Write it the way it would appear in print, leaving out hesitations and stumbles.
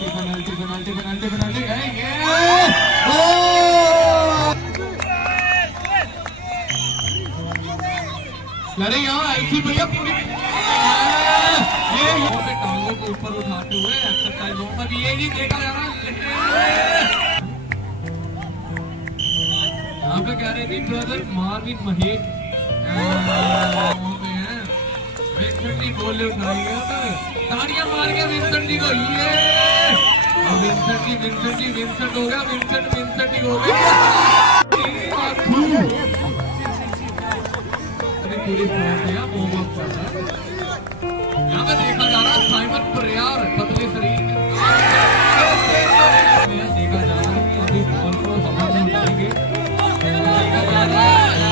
Penalty penalty penalty penalty penalty अरे यहाँ ऐसी भैया पूरी ये टांगों को ऊपर उठाते हुए एक्सरसाइज होगा भी ये नहीं देखा जा रहा। यहाँ पे कह रहे थे ब्रदर मार्विन महेश विंसेंट जी बोले उठाएंगे ताड़ियां मार के विंसेंट जी को ये विंसेंट जी विंसेंट हो गया विंसेंट ही हो गया। पूरी यहाँ पे देखा जा रहा साइमन प्रेयर पतले शरीर देखा जा रहा है कि अभी बॉल को हवा में उठाएंगे। देखा जा रहा है